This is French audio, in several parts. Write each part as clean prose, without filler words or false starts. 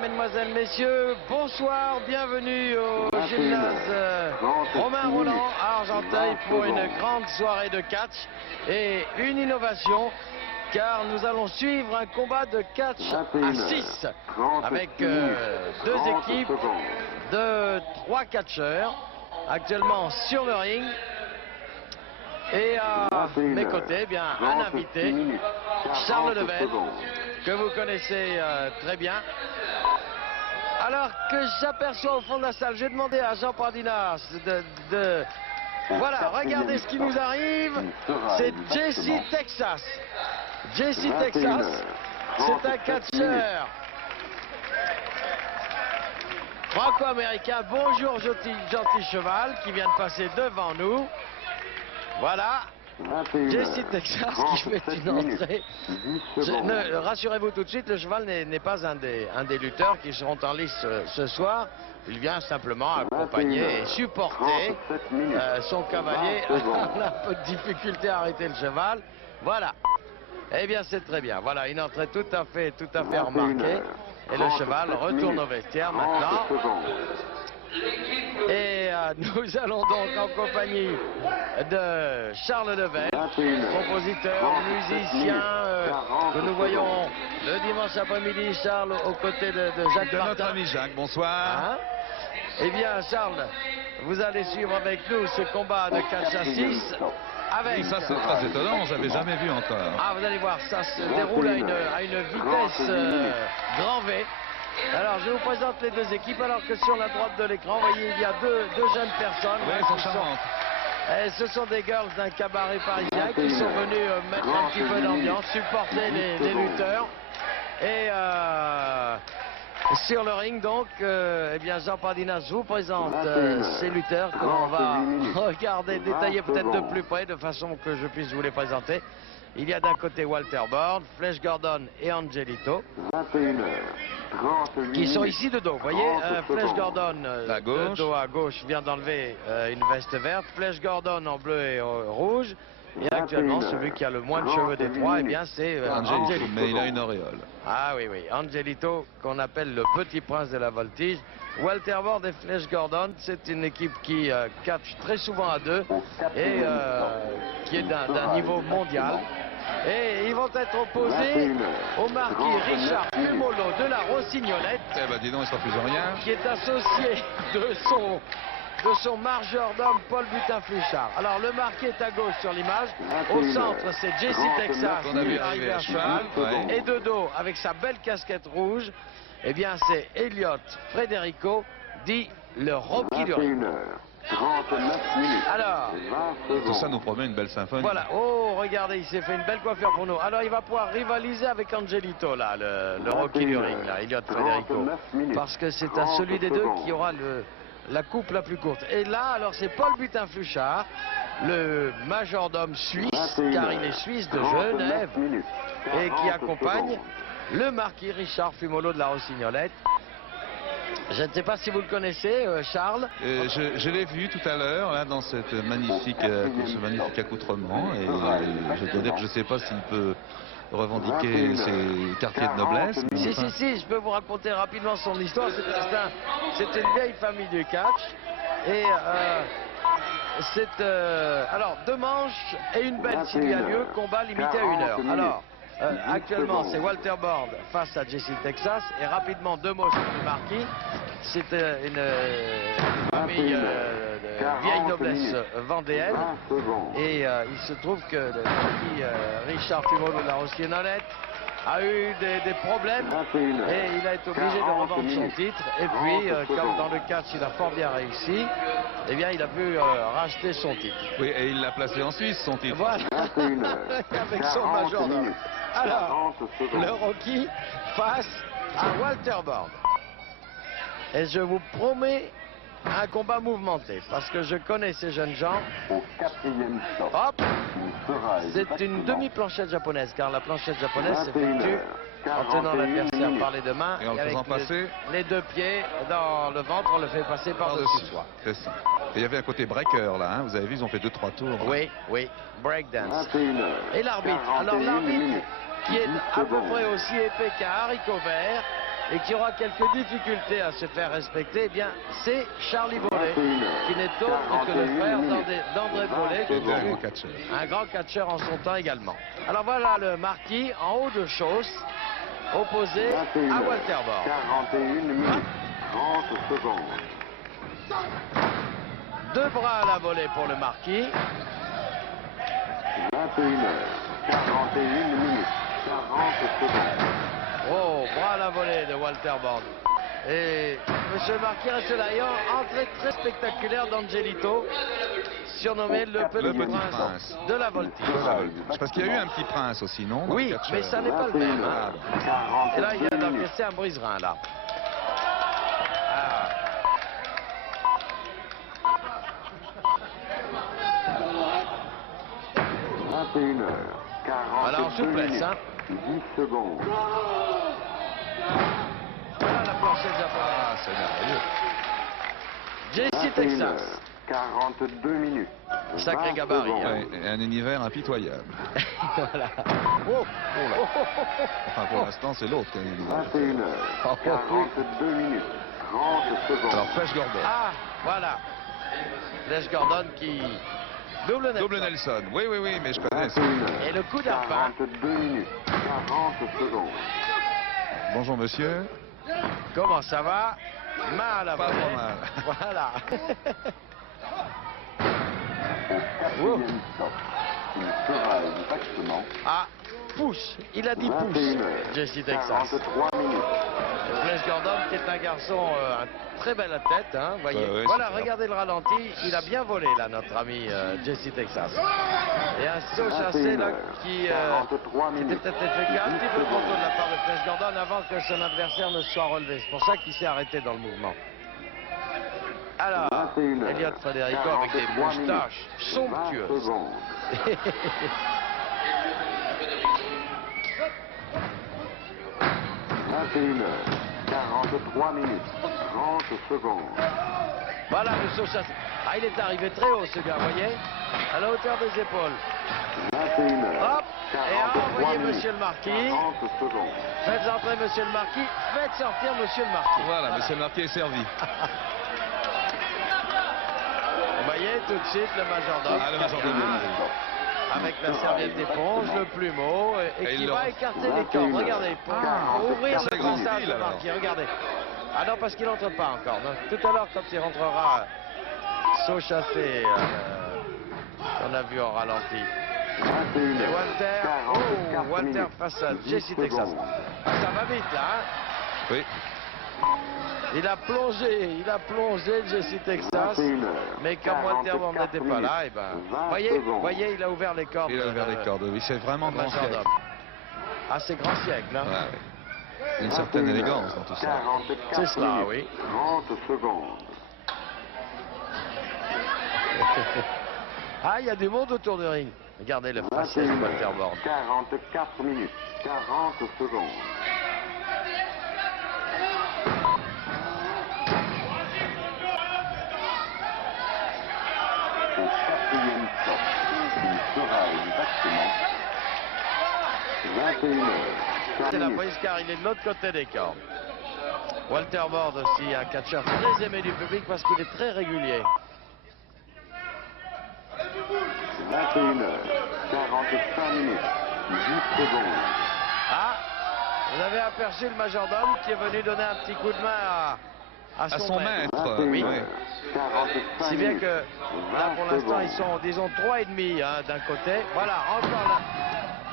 mesdemoiselles, messieurs, bonsoir, bienvenue au gymnase Romain Rolland à Argenteuil pour une grande soirée de catch et une innovation car nous allons suivre un combat de catch à 6 avec deux équipes de 3 catcheurs actuellement sur le ring. Et à mes côtés, bien un invité, Charles Level, que vous connaissez très bien. Alors que j'aperçois au fond de la salle, j'ai demandé à Jean Pardinas de... Voilà, regardez ce qui nous arrive, c'est Jesse Texas. Jesse Texas, c'est un catcheur franco-américain. Bonjour gentil cheval qui vient de passer devant nous. Voilà, Jesse Texas qui fait une entrée. Rassurez-vous tout de suite, le cheval n'est pas un des lutteurs qui seront en lice ce soir. Il vient simplement accompagner et supporter son cavalier. Il a un peu de difficulté à arrêter le cheval. Voilà. Eh bien, c'est très bien. Voilà, une entrée tout à fait remarquée. Et le cheval retourne au vestiaire maintenant. Et nous allons donc en compagnie de Charles Level, compositeur, musicien, que nous voyons le dimanche après-midi, Charles, aux côtés de Jacques Martin. Notre ami Jacques, bonsoir. Eh bien, Charles, vous allez suivre avec nous ce combat de catch à 6. Avec... Ça, c'est très étonnant, j'avais jamais vu encore. Ah, vous allez voir, ça se déroule à une vitesse grand V. Alors, je vous présente les deux équipes, alors que sur la droite de l'écran, vous voyez, il y a deux jeunes personnes. Oui, elles sont charmantes. Ce sont des girls d'un cabaret parisien qui sont venus mettre un petit peu d'ambiance, supporter les lutteurs. Et sur le ring, donc, eh bien, Jean Pardinas vous présente ces lutteurs que l'on va regarder, détailler peut-être de plus près, de façon que je puisse vous les présenter. Il y a d'un côté Walter Bord, Flash Gordon et Angelito, qui sont ici de dos. Vous voyez, Flash Gordon de dos à gauche vient d'enlever une veste verte. Flash Gordon en bleu et rouge. Et actuellement, celui qui a le moins de cheveux des trois, eh bien, c'est Angelito. Mais il a une auréole. Ah oui, Angelito, qu'on appelle le petit prince de la voltige. Walter Bord et Flash Gordon, c'est une équipe qui catch très souvent à deux et qui est d'un niveau mondial. Et ils vont être opposés au marquis Richard Fumolo de la Rossignolette. Eh ben dis donc, il ne refuse rien. Qui est associé de son majordome Paul Butin-Fluchard. Alors le marquis est à gauche sur l'image. Au centre, c'est Jesse Texas qui est arrivé à cheval. Et de dos, avec sa belle casquette rouge, eh bien c'est Elliot Federico, dit le Rocky du ring. Alors, tout ça nous promet une belle symphonie. Voilà, oh regardez, il s'est fait une belle coiffure pour nous. Alors il va pouvoir rivaliser avec Angelito là, le Rocky du ring là, Elliot Federico, parce que c'est à celui des deux qui aura la coupe la plus courte. Et là, alors c'est Paul Butin-Fluchard, le majordome suisse, car il est suisse de Genève, et qui accompagne le marquis Richard Fumolo de la Rossignolette. Je ne sais pas si vous le connaissez, Charles. Je l'ai vu tout à l'heure, là, dans cette ce magnifique accoutrement. Et je dois dire que je ne sais pas s'il peut revendiquer ses quartiers de noblesse. Si, je peux vous raconter rapidement son histoire. C'est une vieille famille du catch. Et alors, 2 manches et une belle s'il y a lieu, combat limité à 1 heure. Alors, actuellement, c'est Walter Bord face à Jesse Texas. Et rapidement, 2 mots sur le marquis. C'est une famille de vieille noblesse vendéenne. Et il se trouve que le marquis Richard Fumolo de la Rossignolette a eu des problèmes et il a été obligé de revendre son titre. Et puis, comme dans le catch, il a fort bien réussi, eh bien, il a pu racheter son titre. Oui, et il l'a placé en Suisse, son titre. Voilà, avec son majordome. Alors, le Rocky face à Walter Bord. Et je vous promets un combat mouvementé, parce que je connais ces jeunes gens. Hop, c'est une demi-planchette japonaise, car la planchette japonaise s'effectue en tenant l'adversaire par les 2 mains et avec les 2 pieds dans le ventre, on le fait passer par-dessus soi. C'est ça. Et il y avait un côté breaker là, hein. Vous avez vu, ils ont fait 2-3 tours. Oui, breakdance. Et l'arbitre, alors l'arbitre qui est à peu près aussi épais qu'un haricot vert, et qui aura quelques difficultés à se faire respecter, eh bien, c'est Charlie Bollet, qui n'est autre que le frère d'André Bollet, qui est un grand catcheur en son temps également. Alors voilà le marquis en haut de chausse, opposé à Walter Bord. 41 minutes, 30 secondes. 2 bras à la volée pour le marquis. 41 minutes, 40 secondes. Oh, bras à la volée de Walter Bord. Et monsieur le marquis reste là. Et entrée très spectaculaire d'Angelito, surnommé le petit prince de la voltige. Parce qu'il y a eu un petit prince aussi, non? Oui, mais ça n'est pas le même. Hein. Et là, il vient d'encaisser un brise-rein, là. Ah. Voilà, en souplesse, hein. 10 secondes. Voilà la planchette japonaise. Ah, c'est merveilleux. JC Texas. 42 minutes. Sacré gabarit. Hein. Ouais, et un univers impitoyable. Voilà. Oh, là. Enfin, pour l'instant, c'est l'autre qui a gagné. 21h, 42 minutes, 30 secondes. Alors, Flash Gordon. Ah, voilà. Flash Gordon qui double Nelson. Double Nelson. Oui, oui, oui, mais je connais. 21h, Et le coup d'arpin. 42 minutes, 40 secondes. Bonjour, monsieur. Comment ça va? Main à la Pas volée. trop mal. Voilà. Au 4e stop, il sera du bâtiment. Ah, pousse. Il a dit pousse. 21h, Jesse Texas. 43 minutes. Flash Gordon qui est un garçon très belle à tête, hein, voyez. Ouais, Voilà, super. regardez le ralenti. Il a bien volé là, notre ami Jesse Texas. Et un saut chassé là qui 43 était minutes. peut-être effectué un petit peu trop tôt de la part de Flash Gordon avant que son adversaire ne se soit relevé. C'est pour ça qu'il s'est arrêté dans le mouvement. Alors, 21h, Elliot Federico avec des 43 moustaches minutes, 20 somptueuses. secondes. 21h, 43 minutes, 30 secondes. Voilà le saut chassé. Ah, il est arrivé très haut ce gars, vous voyez, à la hauteur des épaules. 21h, Hop, et 43 envoyez minutes, monsieur le marquis. 40 secondes. Faites entrer monsieur le marquis, faites sortir monsieur le marquis. Voilà, monsieur le marquis est servi. Vous voyez tout de suite le majordome. Ah, le majordome. Avec la serviette d'éponge, le plumeau, et Et qui il va le- écarter les cordes. Regardez, pour ouvrir c'est le grand visage style, de alors. marquis. Regardez. Ah non, parce qu'il n'entre pas encore. Non. Tout à l'heure, quand il rentrera, saut chassé, on a vu en ralenti. 21h, Et Walter, 44 Walter minutes, face à 10 Jesse Texas. secondes. Ah, ça va vite là, hein. Oui. Il a plongé Jesse Texas. 21h, Mais comme Walter Bond 44 n'était pas là, et ben, 20 voyez, secondes. voyez, il a ouvert les cordes. Il a ouvert les cordes. Oui, c'est vraiment grand siècle. majordome. Ah, c'est grand siècle, hein. Ouais. Une certaine 21h, élégance dans tout ça. 44 C'est cela, minutes, oui. 30 secondes. Ah, il y a du monde autour du ring. Regardez le faciès de 21h, Walter Bond. 44 minutes, 40 secondes. Au 4e stop, il sera du bâtiment. 21h, C'est la prise car il est de l'autre côté des cordes. Walter Bord aussi, un catcheur très aimé du public parce qu'il est très régulier. 21h, 45 minutes, 10 secondes. Ah, vous avez aperçu le majordome qui est venu donner un petit coup de main à son maître. 21h, Oui. 45 Si bien minutes, que là 20 pour l'instant ils secondes. sont disons 3,5 hein, d'un côté. Voilà, encore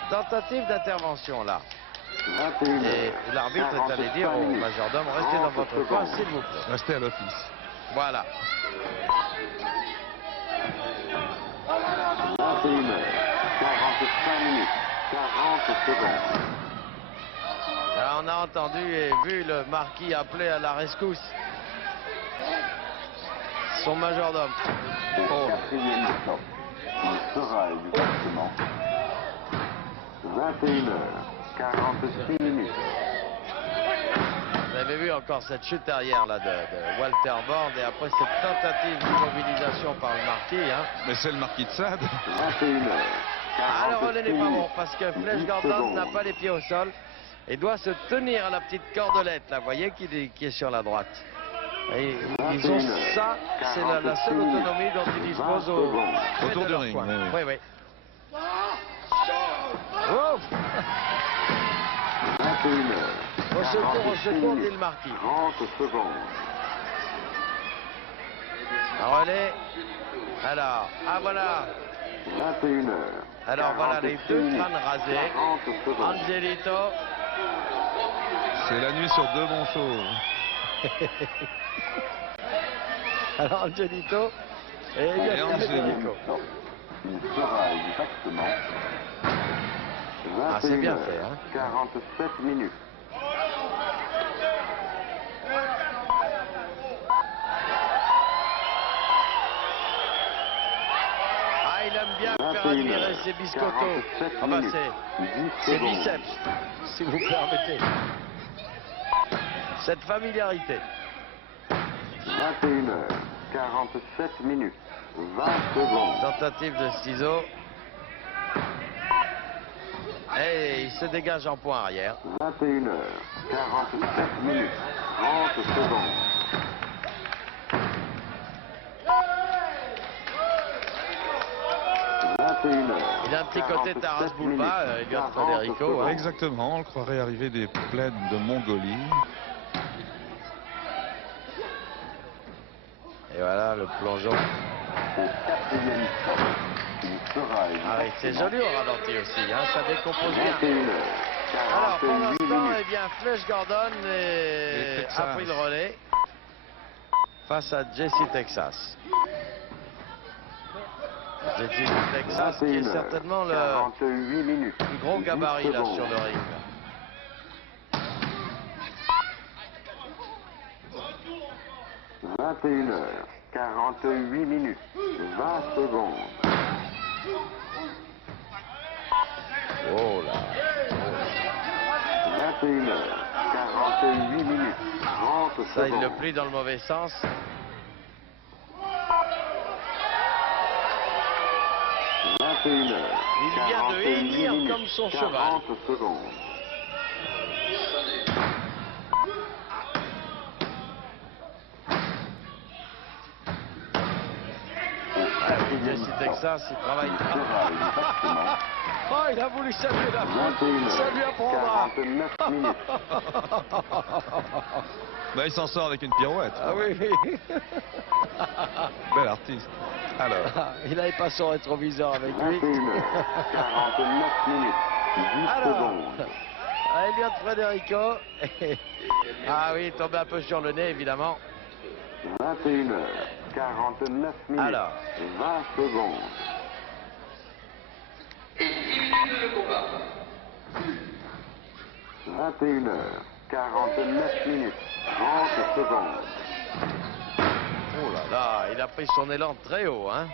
la tentative d'intervention là. 21h, Et l'arbitre est allé dire au majordome, restez dans votre coin s'il vous plaît. Restez à l'office. Voilà. 21h, 45 minutes, 40 secondes. Alors, on a entendu et vu le marquis appeler à la rescousse son majordome. Au 4e stop, il sera du bâtiment. 21h, 46 minutes. Vous avez vu encore cette chute arrière là de Walter Bord et après cette tentative d'immobilisation par le marquis. Hein. Mais c'est le marquis de Sade. 21h, Ah, le relais n'est pas bon parce que Flash 10 Gordon secondes. n'a pas les pieds au sol. et doit se tenir à la petite cordelette, là, vous voyez, qui est sur la droite. Et ils ont ça, c'est la seule autonomie dont ils disposent autour du ring. Oui, oui. Oh. 21h. Au secours, dit le marquis. 30 secondes. Relais. Alors, voilà. 21h. Alors voilà les deux crânes rasés. 40 secondes. Angelito. C'est la nuit sur deux bons chauves. Alors Angelito et Federico. Il sera exactement C'est bien fait, hein. 47 minutes. Il aime bien faire admirer ses biscottos. Enfin, ses biceps, si vous permettez. Cette familiarité. 21h, 47 minutes, 20 secondes. Tentative de ciseaux. Et il se dégage en point arrière. 21h, 47 minutes, 30 secondes. Il a un petit côté Taras Bulba, Elliot Federico. Hein. Exactement, on le croirait arriver des plaines de Mongolie. Et voilà le plongeon. Au quatrième temps, il sera oui, c'est joli au ralenti aussi, hein, ça décompose bien. 21h, Alors pour 48 l'instant, minutes. eh bien, Flash Gordon a pris le relais face à Jesse Texas. Jesse Texas qui est certainement le 48 minutes. plus gros gabarit là sur le ring. – 21h, 48 minutes, 20 secondes. Oh là. 21h, 48 minutes, 30 secondes. Ça, il le plie dans le mauvais sens. 21h, Il vient de hennir comme son cheval. 40 secondes. Jesse Texas, il travaille. Oh, il a voulu saluer la foule. 21h, Ça lui apprendra. 49 minutes. Il s'en sort avec une pirouette. Ah oui, oui. Bel artiste. Alors. Il n'avait pas son rétroviseur avec lui. 21h, 49 minutes, 10 Alors, secondes. Elliot Federico. Ah oui, il tombait un peu sur le nez, évidemment. 21h, 49 minutes, Alors. 20 secondes. 21h, 49 minutes, 30 secondes. Oh là là, il a pris son élan très haut, hein,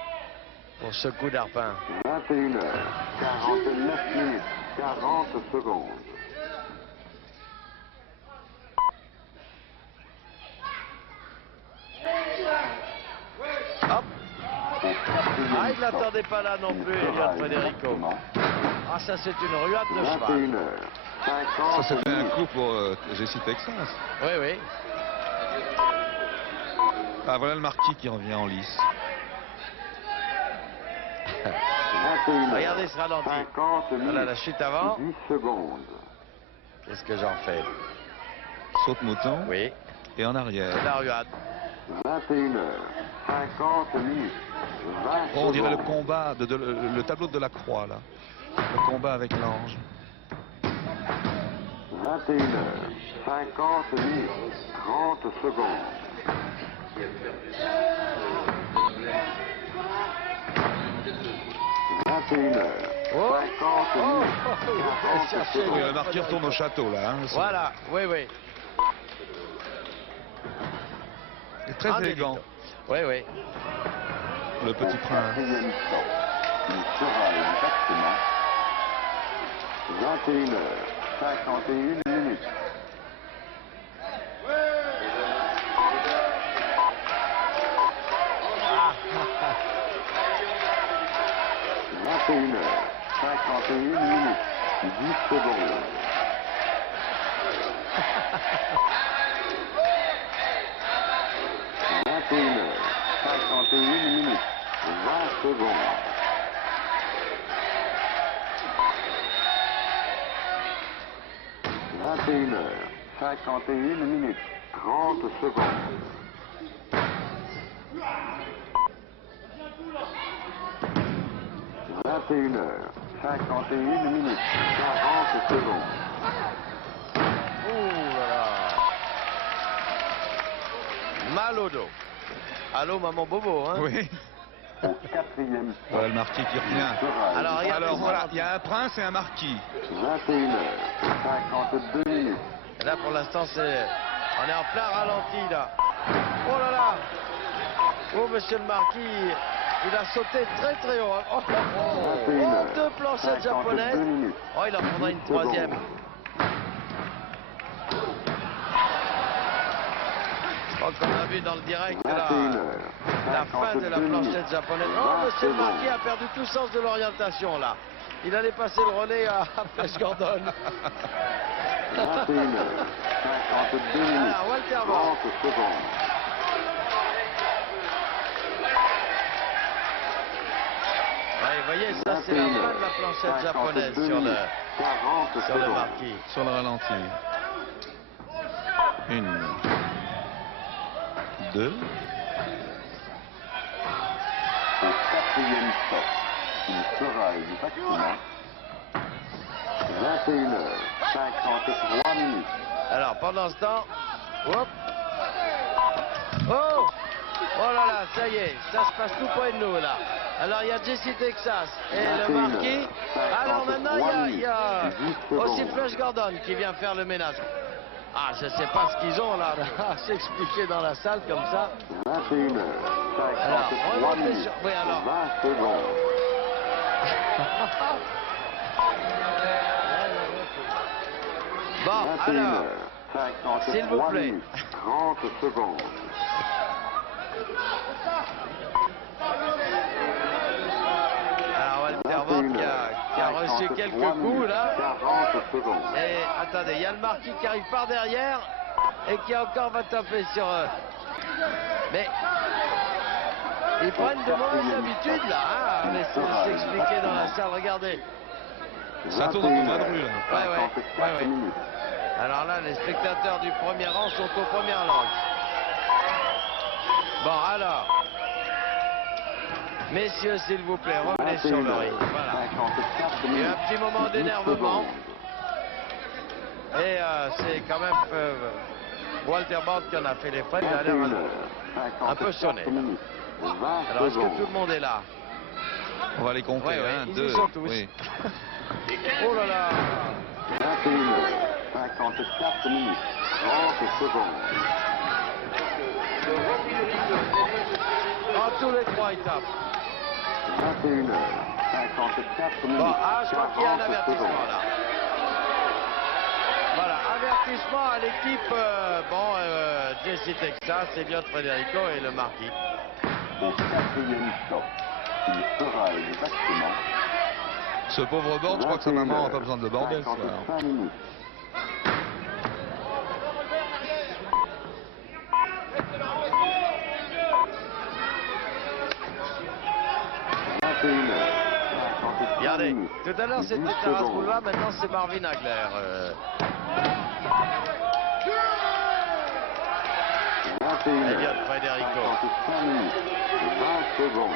pour ce coup d'arpin. 21h, 49 minutes, 40 secondes. Hop. Ah, il ne l'attendait pas là non plus, Elliot Federico. Ah, ça c'est une ruade de cheval. 21h, Ça 50 s'est fait un minutes. coup pour Jesse Texas. Oui, oui. Ah, voilà le marquis qui revient en lice. 21h, Regardez ce ralenti. 50 minutes, Voilà la chute avant. 10 secondes. Qu'est-ce que j'en fais? Saute mouton. Oui, Et en arrière. la ruade. 21h, 50 minutes, 20 Oh, on dirait le secondes. combat, le tableau de la croix, là. Le combat avec l'ange. 21h, 50 minutes, 30 secondes. 21h, Oh. 50 minutes, il a 40 cherché. Oui, secondes. le marquis retourne au château, là. Hein. Voilà, oui, oui. C'est très Angelito. élégant, Oui, oui. le petit prince. Quatrième temps, il sera exactement 21h, 51 minutes. Ah, 21h, 51 minutes, 10 secondes. minutes, 20 secondes. 21h51 minutes, 30 secondes. 21h51 minutes, 40 secondes. Ouh là là. Mal au dos. Allô, maman Bobo, hein? Oui. Au quatrième stop. Voilà le marquis qui revient. Alors, regardez. Alors voilà, il y a un prince et un marquis. 21h52 minutes. Et là, pour l'instant, on est en plein ralenti, là. Oh là là. Oh, monsieur le marquis, il a sauté très très haut. Hein. Oh, deux planchettes japonaises. Oh, il en prendra une troisième. Oh, comme on a vu dans le direct, la fin de la planchette japonaise. Oh, monsieur le marquis a perdu tout sens de l'orientation, là. Il allait passer le relais à Flash Gordon. 21h52 minutes, Alors, Walter 30 Bond. secondes. Ouais, vous voyez, ça c'est la fin de la planchette japonaise sur le marquis. Sur le ralenti. 1, 2. Au quatrième stop, il sera exactement 21h53 minutes. Alors, pendant ce temps, hop. Oh! Oh là là, ça y est, ça se passe tout près de nous, là. Alors, il y a Jesse Texas et le marquis. Alors, maintenant, il y a aussi Flash Gordon qui vient faire le ménage. Ah, je sais pas ce qu'ils ont, là, à s'expliquer dans la salle, comme ça. 21h53 minutes, Oui, alors. 20 secondes. Bon, alors, 21h53 s'il vous plaît. minutes, 30 secondes. Alors, Walter Bond qui a reçu quelques coups, là. 40 secondes. Et attendez, il y a le marquis qui arrive par derrière et qui encore va taper sur... Mais ils prennent de mauvaises habitudes, là, hein, à laisser s'expliquer dans la salle. Regardez. Ça tourne comme un dru, là. Ouais. Alors là, les spectateurs du premier rang sont aux premières langues. Bon, alors, messieurs, s'il vous plaît, revenez sur le ring. Voilà. Il y a un petit moment d'énervement. Et c'est quand même Walter Bond qui en a fait les frais. Il a l'air un peu sonné. Alors, est-ce que tout le monde est là? On va les compter. Ouais, 1, ils 2. y sont tous. Oui. Oh là là. 21h54 minutes, 30 secondes. En tous les trois étapes. 21h54 minutes. Bon, ah, je crois qu'il y a un 40 avertissement secondes. là. Voilà, avertissement à l'équipe, Jesse Texas, Elliot Federico et le marquis. Au quatrième stop, il sera exactement Ce pauvre Bond, je crois que sa maman n'a pas besoin de le border ce soir. 55 minutes. Regardez, tout à l'heure c'était Taras Bouleva, maintenant c'est Marvin Hagler. Elliot Federico. 55 minutes, 20 secondes.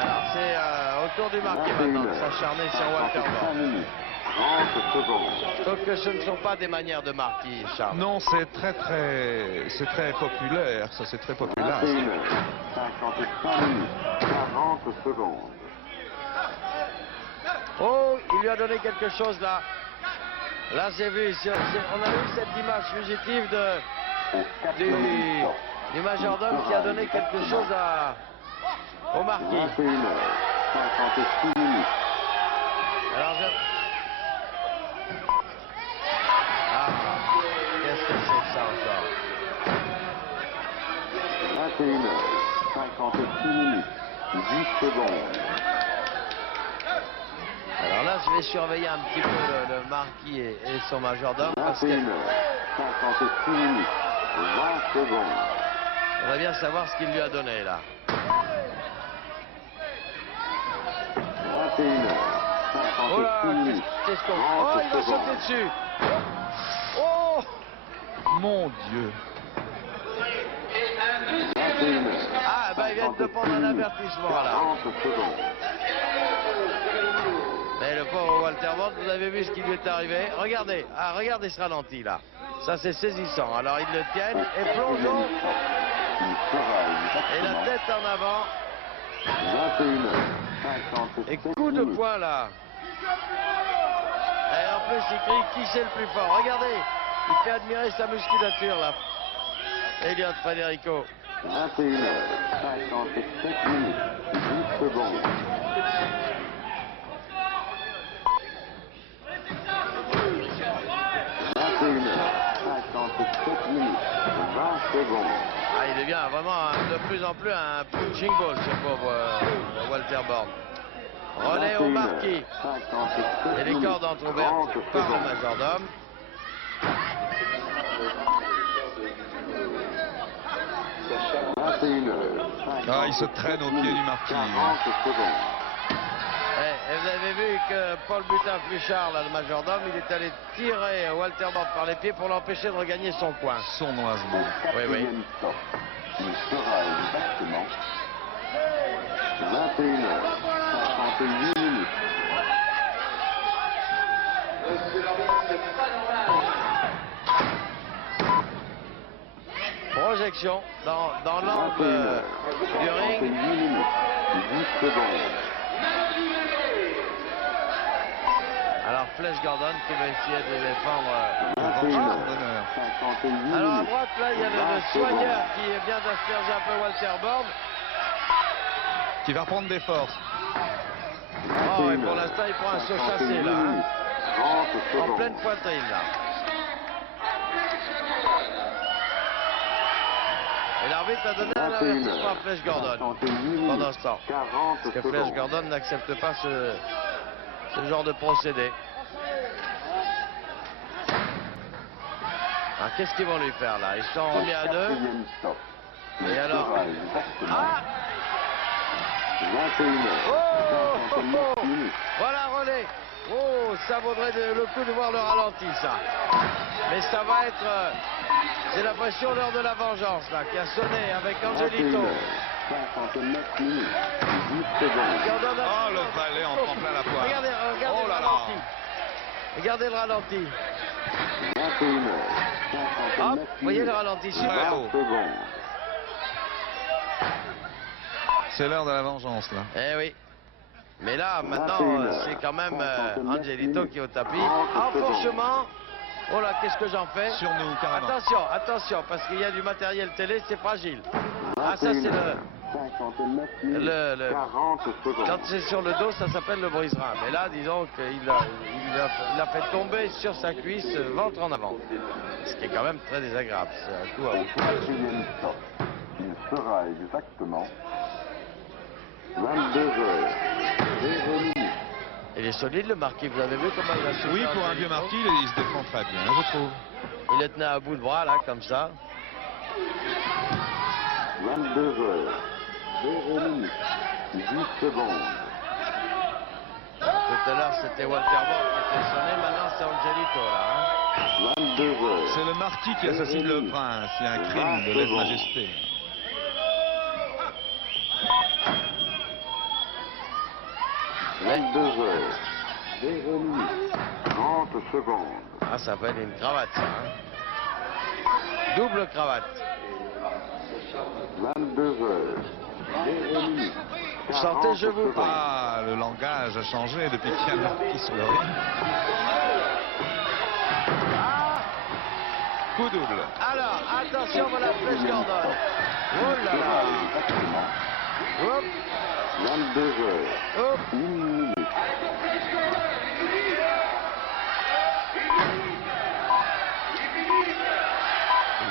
Alors c'est au tour du marquis maintenant de s'acharner sur Walter 55 Bond. minutes, 30 secondes. Sauf que ce ne sont pas des manières de marquis, Charles. Non, c'est très populaire, ça c'est très populaire. 21h55 minutes, 40 secondes. Oh, il lui a donné quelque chose là. Là, j'ai vu, on a eu cette image fugitive du majordome qui a donné quelque chose au marquis. 21h56 minutes. Alors, ah, qu'est-ce que c'est que ça encore? 21h56 minutes, 10 secondes. Alors là, là, je vais surveiller un petit peu le marquis et son majordome parce que 56 minutes, 20 secondes. on va bien savoir ce qu'il lui a donné là. 21h, Oh là, 56 minutes, qu'est-ce qu'on... 30 Oh, il va secondes. sauter dessus. Oh, Mon Dieu. 21h, ah, bah, il vient de prendre un avertissement là. 40 secondes. Mais le pauvre Walter Bond, vous avez vu ce qui lui est arrivé. Regardez, ah, regardez ce ralenti là. Ça c'est saisissant. Alors ils le tiennent et plongeons. Et la tête en avant. 21h, Et 57 coup de minutes. poing là. Et en plus il crie qui c'est le plus fort. Regardez, il fait admirer sa musculature là. Elliot Federico. 21h, 57 minutes, 10 secondes. 57 minutes, 20 secondes. Ah, il devient vraiment de plus en plus un punching ball ce pauvre Walter Bond. Relais au marquis. 57 Et les cordes entrouvertes par le majordome. Ah, il se traîne au pied du marquis. 40 secondes. Et vous avez vu que Paul Butin-Fluchard, là, le majordome, il est allé tirer Walter Bond par les pieds pour l'empêcher de regagner son coin. Sournoisement. Oui, oui. Quatrième stop. Il sera exactement 21h, 58 minutes. Projection dans l'angle 21h, du 58 ring. minutes, 10 secondes. Alors Flash Gordon qui va essayer de défendre. 21h, D'honneur. 58 Alors à minutes. droite, là, il y a le soigneur qui vient d'asperger un peu Walter Bond. Qui va reprendre des forces. Oh, et pour l'instant, il prend un saut chassé, là. Hein, 30 en secondes. pleine poitrine, là. Et l'arbitre a donné un avertissement à Flash Gordon pendant ce temps. 40 Parce que Flash secondes. Gordon n'accepte pas ce genre de procédé. Alors qu'est-ce qu'ils vont lui faire là? Ils sont remis à deux. Quatrième stop. Il Et alors? sera exactement Ah! 21h, Oh, 59 minutes. Voilà relais. Oh, ça vaudrait le coup de voir le ralenti, ça. Mais ça va être... c'est la pression lors de la vengeance, là, qui a sonné avec Angelito. 21h, 59 minutes, 10 secondes. Gordon a- Oh, le valet en prend plein la poire. Regardez Oh le là là. ralenti. Regardez le ralenti. 21h, Hop, 59 vous voyez le minutes, ralenti, Ouais. super. 20 secondes. C'est l'heure de la vengeance, là. Eh oui. Mais là, maintenant, 21 heures, c'est quand même 59 Angelito minutes, qui est au tapis. 30 secondes. Enfourchement. Oh là, qu'est-ce que j'en fais? Sur nous, carrément. Attention, attention, parce qu'il y a du matériel télé, c'est fragile. Ah, ça, c'est 59 minutes, le- 40 secondes. Quand c'est sur le dos, ça s'appelle le brise-rein. Mais là, disons qu'il a fait tomber sur sa cuisse, ventre en avant. Ce qui est quand même très désagréable. C'est un coup à Au quatrième stop, il sera exactement 22h, 0 minutes. Il est solide, le marquis. Vous avez vu comment il a souffert? Oui, pour un vieux marquis, il se défend très bien, je trouve. Il le tenait à bout de bras, là, comme ça. 22h, 0 minutes, 10 secondes. Tout à l'heure, c'était Walter Bond qui était sonné. Maintenant, c'est Angelito, là. Hein. 22h, C'est le marquis qui assassine le prince. Il y a un crime de lèse-majesté. 22h, 0 minutes, 30 secondes. Ah, ça s'appelle une cravate, ça. Hein. Double cravate. 22h, 0 minutes. Sentez, je vous prie. Ah, le langage a changé depuis qu'il y a un marquis sur le ring. Ah, Coup double. alors, attention, voilà Flash Gordon. Oh là là. Exactement, Hop, 22h, hop. 1 minute.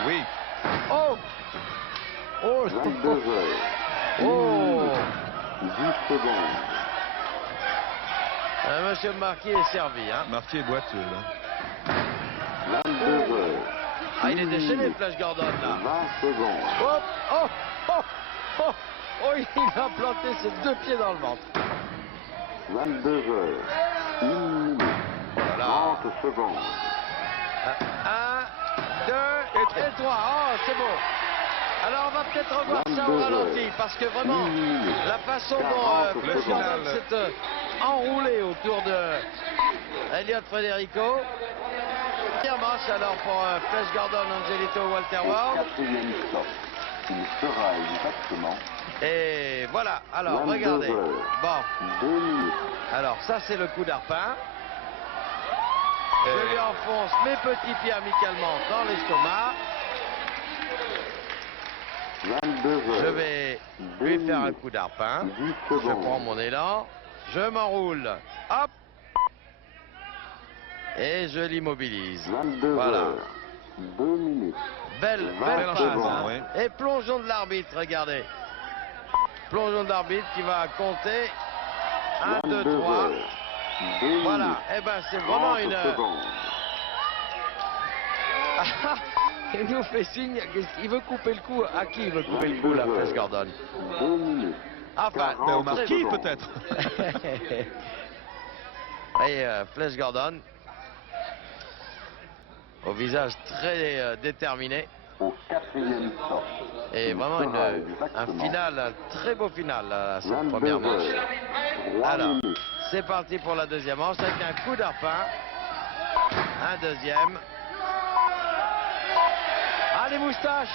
Oui. Oh. Oh. 22h, Oh. 10 secondes. Monsieur Marquis est servi. Hein. Marquis est boiteux, là. 22 heures. Ah, il est déchaîné, Flash Gordon, là. 20 secondes. Oh, oh, oh, oh, oh, il a planté ses 2 pieds dans le ventre. 22 heures. 1 minute. Voilà. 30 secondes. 1, 2 et 3. Oh, c'est beau. Alors, on va peut-être revoir ça au ralenti, parce que vraiment, la façon dont Flash Gordon s'est enroulé autour de Elliott Federico. Première manche alors pour Flash Gordon, Angelito, Walter Ward. Quatrième stop. Il sera exactement. Et voilà, alors 22 regardez. heures. Bon, 2 minutes. alors ça c'est le coup d'arpin. Je lui enfonce mes petits pieds amicalement dans l'estomac. 22 heures. Je vais lui faire un coup d'arpin. 10 Je secondes. prends mon élan. Je m'enroule. Hop. Et je l'immobilise. 22 Voilà. heures. 2 minutes. Belle Belle phase. chose, Hein. oui. Et plongeon de l'arbitre, regardez. Plongeon de l'arbitre qui va compter 1, 2, 22 3. heures. 2 minutes. Voilà. Eh ben c'est vraiment 30 une... secondes. Il nous fait signe qu'il veut couper le cou. À qui il veut couper le cou, là, Flash Gordon? 2 minutes. Enfin, Mais au 40 Marquis, secondes. peut-être. Et Flash Gordon, au visage très déterminé. Au quatrième stop. Et Il vraiment sera un exactement final, un très beau final, là, cette 22 première manche. heures. 3 Alors, minutes. c'est parti pour la deuxième manche avec un coup d'arpin. Un deuxième. Ah, les moustaches!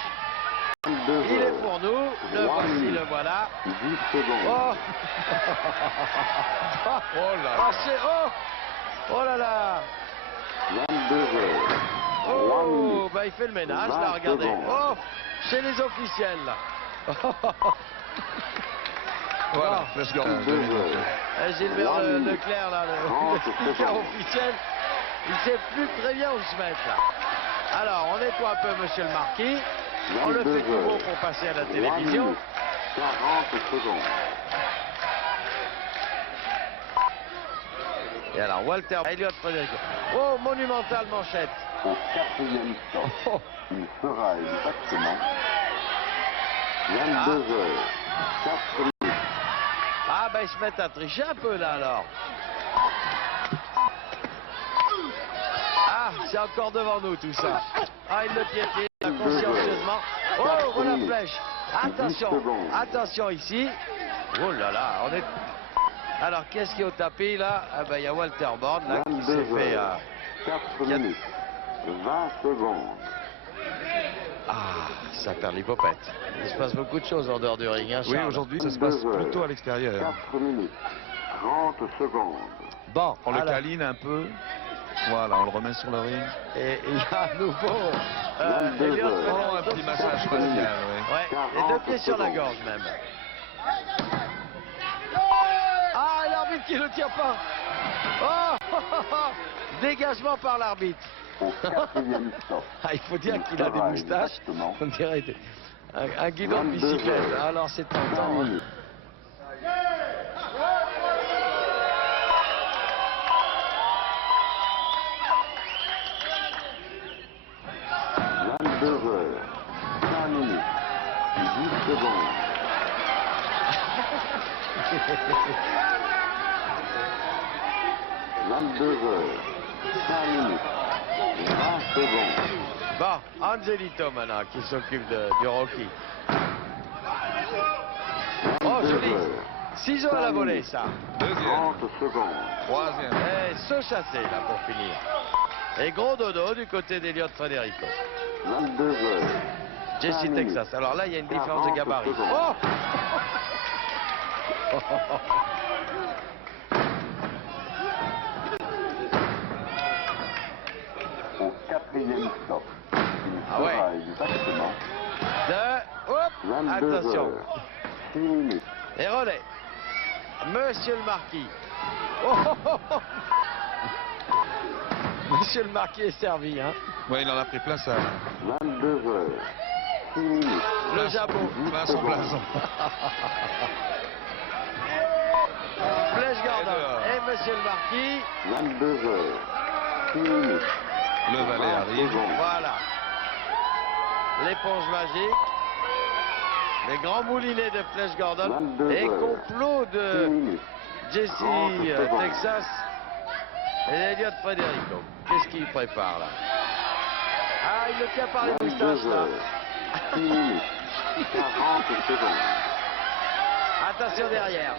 22 Il est heures. pour nous. Le Trois voici, minutes. le voilà. 10 secondes. Oh! Oh là Ah, là. c'est... Oh! Oh là là! 22 heures. 3 Oh! minutes. Bah, il fait le ménage, 20 là, regardez. secondes. Oh! Chez les officiels, là. Voilà, Flash Gordon. 22 heures. Eh, Gilbert Trois minutes. Leclerc, là, le 30 speaker secondes. officiel, il sait plus très bien où se mettre, là. Alors, on nettoie un peu Monsieur le Marquis. On le 22 fait tout beau heures. pour passer à la 3 télévision. minutes. 40 secondes. Et alors, Walter Elliott Federico. Oh, monumentale manchette. Au quatrième stop. Oh, Il sera exactement 22 heures. 4 minutes. ah, ben, ils se mettent à tricher un peu, là, alors. Ah, c'est encore devant nous, tout ça. Ah, il le piétine, là, consciencieusement. Oh, voilà la flèche. Attention, attention ici. Oh là là, on est... Alors, qu'est-ce qui est au tapis, là? Ah, ben, il y a Walter Bord, là, qui 22 s'est fait... heures. 4 minutes. 20 secondes. Ah, ça perd l'hypopète. Il se passe beaucoup de choses en dehors du ring, hein, Oui, Charles? aujourd'hui, ça se passe plutôt à l'extérieur. 4 minutes. 30 secondes. Bon, On le alors, câline un peu. Voilà, on le remet sur le ring. et il y a à nouveau... 22 Elliott heures. Oh, Federico un petit qui massage s'occupe. facial, oui. Ouais, 40 et 2 pieds sur la secondes. gorge, même. Ah, l'arbitre qui ne le tire pas. Oh, dégagement par l'arbitre. Au quatrième stop. Ah, il faut dire qu'il a des moustaches. Exactement. On dirait un guidon de 22 bicyclette. heures. Alors, c'est 20 tentant. Hein. minutes. heures. 5 minutes. 10 secondes. heures. 5 minutes. 20 secondes. Bon, Angelito maintenant qui s'occupe du Rocky. Oh, joli. heures. Ciseaux à la volée, ça. Deuxième. 30 secondes. Troisième. Et se chasser, là, pour finir. Et gros dodo du côté d'Elliott Federico. 22 heures. Jesse 5 minutes. Texas. Alors là, il y a une différence de 40 gabarit. secondes. Oh Au 4e stop. Il Ah ouais. sera exactement Hop, 22 attention. heures. 6 minutes. Et relais. Monsieur le Marquis. Oh, oh, oh, oh. Monsieur le Marquis est servi, hein. Oui, il en a pris plein ça. 22 heures. 6 minutes. Le jabot. Plein son blason. Flash Gordon Et dehors. et monsieur le marquis. 22 heures, 6 minutes. Le valet arrive. Voilà. L'éponge magique. Les grands moulinets de Flash Gordon. 22 Et heures, complot 6 de minutes. Jesse 30 secondes. Texas. Et Elliott Federico. Qu'est-ce qu'il prépare là? Ah, il le tient par les 22 moustaches là. heures, 6 minutes. 40 secondes. Attention derrière.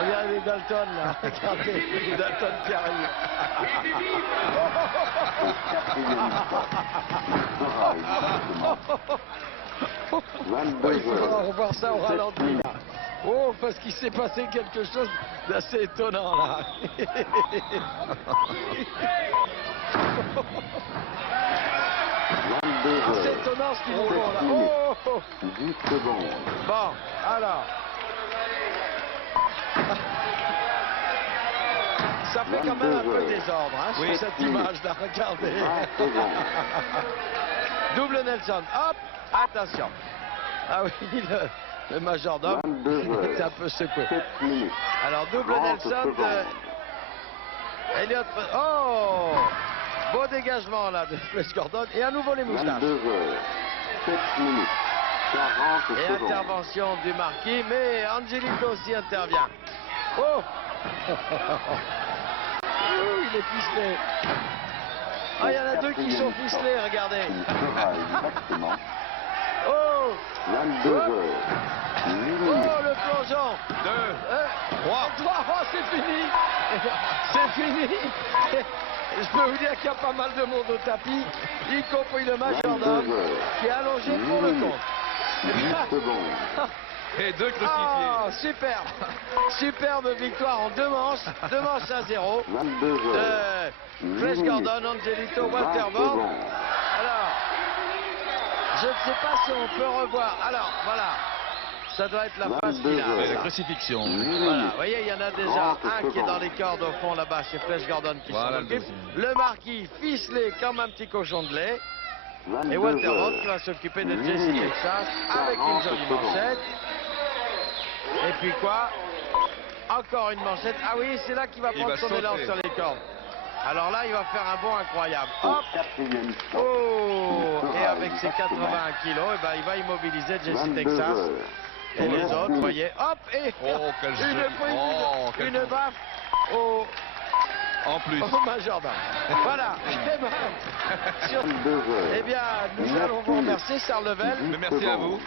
On dirait les Dalton là. Regardez, les Dalton qui arrivent. Quatrième stop. Il sera exactement. Oh, 22 il faudra heures. revoir ça au 7 ralenti minutes. là. Oh, parce qu'il s'est passé quelque chose d'assez étonnant là. 22 Ah, c'est heures. étonnant ce qu'ils vont là. 7 Oh, oh. 10 secondes. Bon, alors. Ça fait quand même un peu 22 de désordre hein, Oui. sur cette image là, regardez. 20 secondes. Double Nelson, hop, attention. Ah oui, le majordome 22 est heures. un peu secoué. 7 minutes. Alors, double 30 Nelson secondes. de Elliott. Oh, beau dégagement là de Flash Gordon. Et à nouveau les moustaches. 22 heures. 7 minutes. 40 Et secondes. intervention du marquis, mais Angelito aussi intervient. Oh, Oh, il est ficelé. Ah, il y en a deux qui sont ficelés, regardez. Il sera exactement Oh, 22 heures. 8 minutes. oh, le plongeon. 2, 3. Oh, c'est fini. C'est fini. Je peux vous dire qu'il y a pas mal de monde au tapis, y compris le 22 majordome, heures. qui est allongé pour le compte. 10 secondes. Et 2 crucifiés. Oh, superbe. Superbe victoire en 2 manches. 2 manches à 0. 22 heures. Flash Gordon, Angelito, Waterbourne. Alors, je ne sais pas si on peut revoir. Alors, voilà. Ça doit être la phase 22 finale. Et ça. la crucifixion. Voilà, vous voyez, il y en a déjà 30 un qui est dans secondes. les cordes au fond là-bas, c'est Flash Gordon qui Voilà, s'en le occupe. deuxième. Le marquis ficelé comme un petit cochon de lait. 22 Et Waterbourne heures. qui va s'occuper de 8 Jesse minutes. Texas avec une 40 jolie secondes. manchette. Et puis quoi? Encore une manchette. Ah oui, c'est là qu'il va Il prendre va son sauter. élan sur les cordes. Alors là, il va faire un bond incroyable. Au Hop! quatrième stop. Oh! Il Et sera avec ses exactement 81 kilos, eh ben, il va immobiliser Jesse 22 Texas. heures. Et les 9 autres, vous minutes. voyez, hop! Et Oh, quel une joli- prise, oh, quel une baffe au En plus. majordome. Voilà. Eh ben, sur- 22 heures. eh bien, nous allons vous remercier, Charles Level. Mais merci à vous.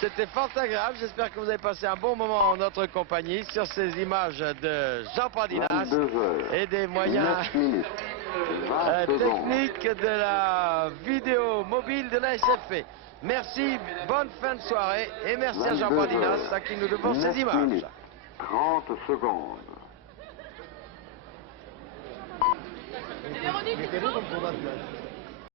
C'était fort agréable. J'espère que vous avez passé un bon moment en notre compagnie sur ces images de Jean Pandinas 22 heures. et des moyens 9 minutes. 20 secondes. techniques de la vidéo mobile de la SFP. Merci, bonne fin de soirée et merci à Jean 22 Pandinas heures. à qui nous devons 9 ces images. minutes. 30 secondes. C'est Véronique, c'est ça